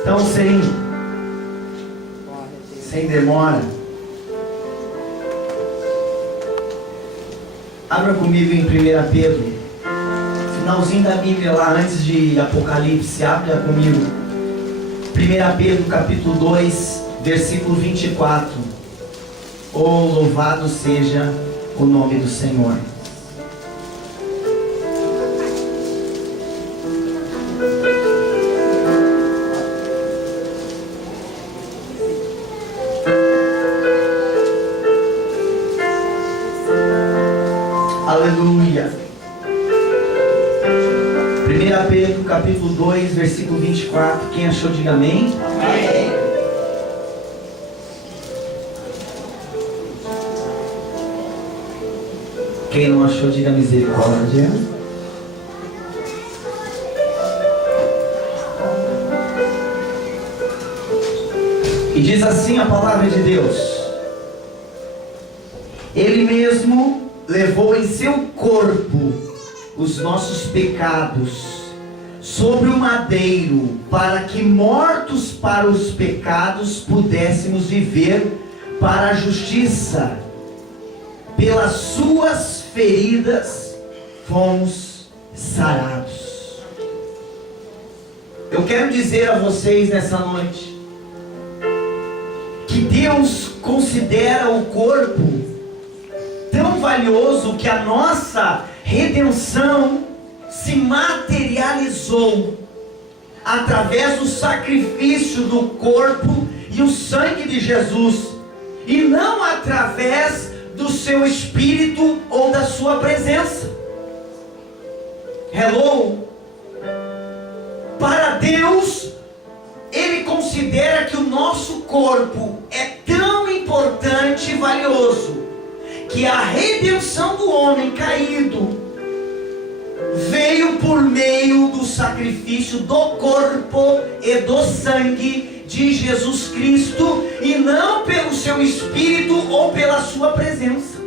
Então, sem demora, abra comigo em 1 Pedro, finalzinho da Bíblia lá, antes de Apocalipse. Abra comigo 1 Pedro capítulo 2, versículo 24. Oh, louvado seja o nome do Senhor. Aleluia. 1 Pedro capítulo 2, versículo 24. Quem achou, diga amém. Amém. Quem não achou, diga misericórdia. E diz assim a palavra de Deus: Ele mesmo levou em seu corpo os nossos pecados sobre o madeiro, para que, mortos para os pecados, pudéssemos viver para a justiça. Pelas suas feridas fomos sarados. Eu quero dizer a vocês nessa noite que Deus considera o corpo tão valioso que a nossa redenção se materializou através do sacrifício do corpo e o sangue de Jesus, e não através do seu espírito ou da sua presença. Hello? Para Deus, Ele considera que o nosso corpo é tão importante e valioso que a redenção do homem caído veio por meio do sacrifício do corpo e do sangue de Jesus Cristo, e não pelo seu Espírito ou pela sua presença.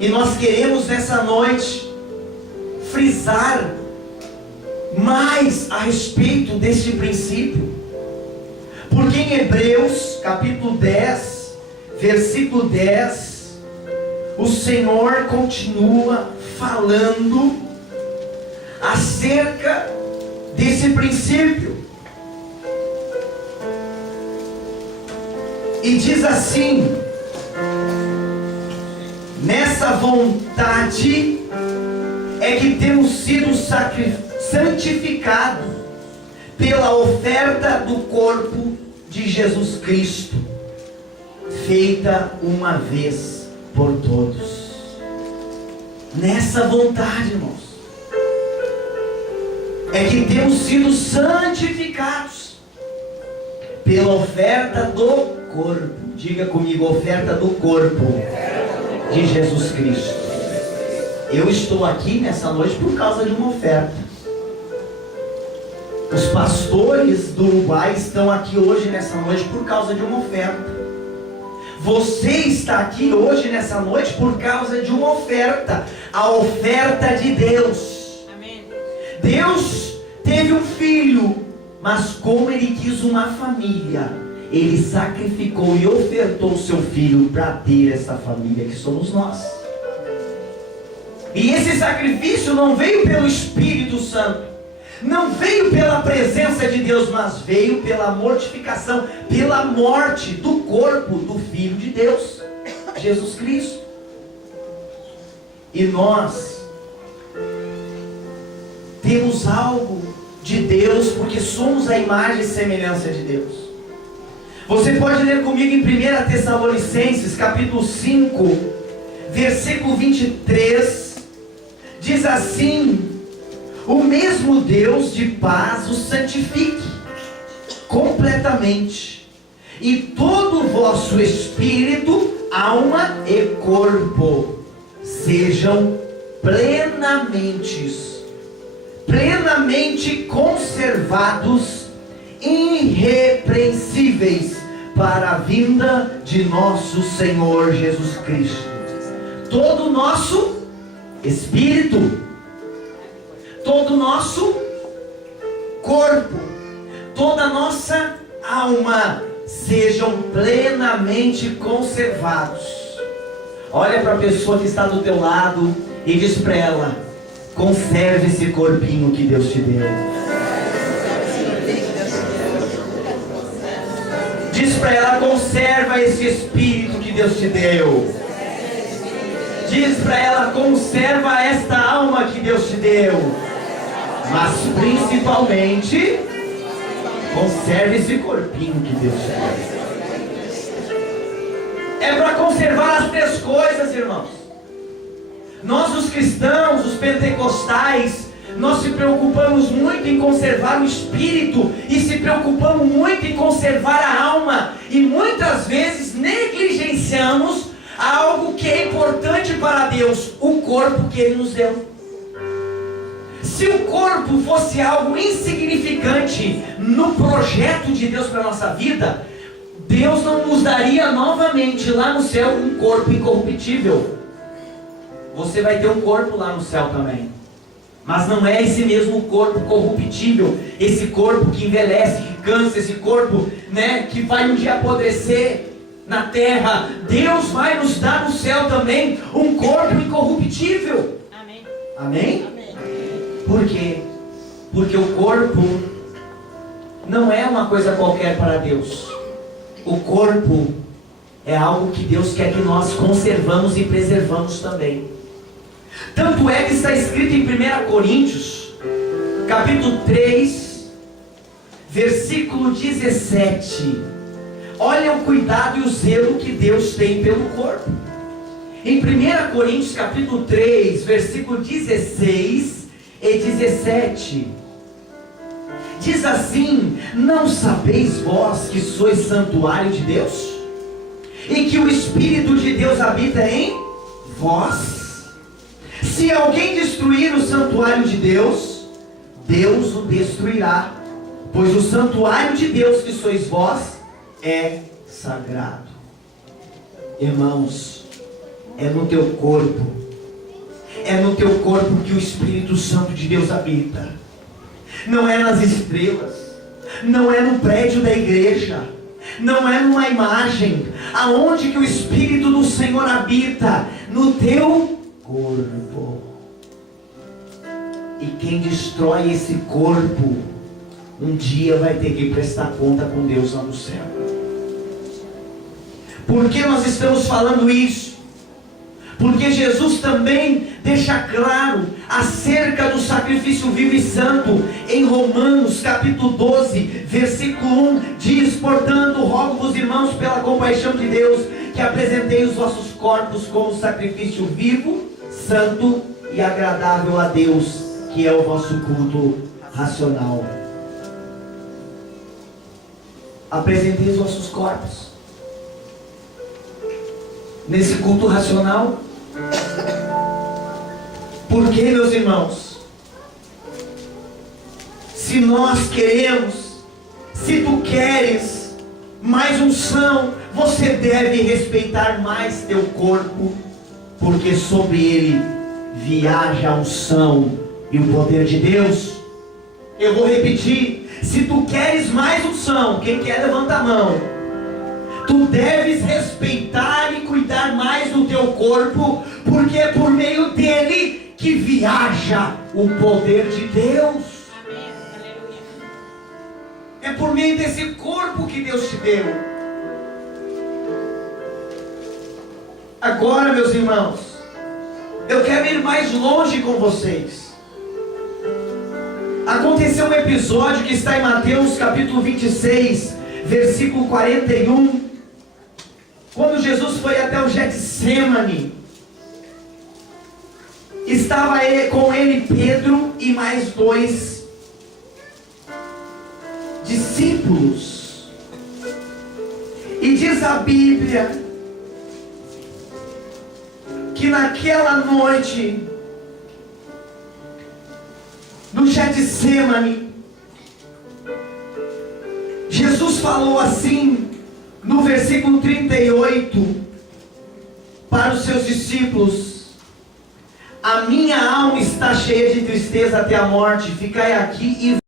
E nós queremos nessa noite frisar mais a respeito deste princípio, porque em Hebreus capítulo 10, versículo 10, o Senhor continua falando acerca desse princípio. E diz assim: nessa vontade é que temos sido santificados pela oferta do corpo de Jesus Cristo, feita uma vez por todos. Nessa vontade, irmãos, é que temos sido santificados pela oferta do corpo. Diga comigo: oferta do corpo de Jesus Cristo. Eu estou aqui nessa noite por causa de uma oferta. Os pastores do Uruguai estão aqui hoje nessa noite por causa de uma oferta. Você está aqui hoje nessa noite por causa de uma oferta, a oferta de Deus. Amém. Deus teve um filho, mas como Ele quis uma família, Ele sacrificou e ofertou o seu filho para ter essa família que somos nós. E esse sacrifício não veio pelo Espírito Santo, não veio pela presença de Deus, mas veio pela mortificação, pela morte do corpo do Filho de Deus, Jesus Cristo. E nós temos algo de Deus, porque somos a imagem e semelhança de Deus. Você pode ler comigo em 1 Tessalonicenses capítulo 5, versículo 23, diz assim: o mesmo Deus de paz os santifique completamente, e todo o vosso espírito, alma e corpo sejam plenamente conservados, irrepreensíveis, para a vinda de nosso Senhor Jesus Cristo. Todo o nosso espírito, todo o nosso corpo, toda a nossa alma sejam plenamente conservados. Olha para a pessoa que está do teu lado e diz para ela: conserve esse corpinho que Deus te deu. Diz para ela: conserva esse espírito que Deus te deu. Diz para ela: conserva esta alma que Deus te deu. Mas principalmente, conserve esse corpinho que Deus te deu. É para conservar as três coisas, irmãos. Nós, os cristãos, os pentecostais, nós se preocupamos muito em conservar o espírito e se preocupamos muito em conservar a alma, e muitas vezes negligenciamos algo que é importante para Deus: o corpo que Ele nos deu. Se o corpo fosse algo insignificante no projeto de Deus para a nossa vida, Deus não nos daria novamente lá no céu um corpo incorruptível. Você vai ter um corpo lá no céu também, mas não é esse mesmo corpo corruptível, esse corpo que envelhece, que cansa, esse corpo, que vai um dia apodrecer na terra. Deus vai nos dar no céu também um corpo incorruptível. Amém? Amém? Amém. Por quê? Porque o corpo não é uma coisa qualquer para Deus. O corpo é algo que Deus quer que nós conservamos e preservamos também. Tanto é que está escrito em 1 Coríntios, capítulo 3, versículo 17. Olha o cuidado e o zelo que Deus tem pelo corpo. Em 1 Coríntios, capítulo 3, versículo 16 e 17. Diz assim: não sabeis vós que sois santuário de Deus, e que o Espírito de Deus habita em vós? Se alguém destruir o santuário de Deus, Deus o destruirá, pois o santuário de Deus que sois vós é sagrado. Irmãos, é no teu corpo que o Espírito Santo de Deus habita. Não é nas estrelas, não é no prédio da igreja, não é numa imagem. Aonde que o Espírito do Senhor habita? No teu corpo. E quem destrói esse corpo, um dia vai ter que prestar conta com Deus lá no céu. Por que nós estamos falando isso? Porque Jesus também deixa claro acerca do sacrifício vivo e santo. Em Romanos capítulo 12, versículo 1, diz: portanto, rogo-vos, irmãos, pela compaixão de Deus, que apresentei os vossos corpos como sacrifício vivo, santo e agradável a Deus, que é o vosso culto racional. Apresentei os vossos corpos nesse culto racional. Porque, meus irmãos, se nós queremos, se tu queres mais unção, você deve respeitar mais teu corpo, porque sobre ele viaja a unção e o poder de Deus. Eu vou repetir: se tu queres mais unção, quem quer levanta a mão. Tu deves respeitar e cuidar mais do teu corpo, porque é por meio dele que viaja o poder de Deus. Amém. Aleluia. É por meio desse corpo que Deus te deu. Agora, meus irmãos, eu quero ir mais longe com vocês. Aconteceu um episódio que está em Mateus capítulo 26, versículo 41. Quando Jesus foi até o Getsêmani, estava com ele Pedro e mais 2 discípulos. E diz a Bíblia que naquela noite, no Getsêmani, Jesus falou assim, no versículo 38, para os seus discípulos: a minha alma está cheia de tristeza até a morte, ficai aqui e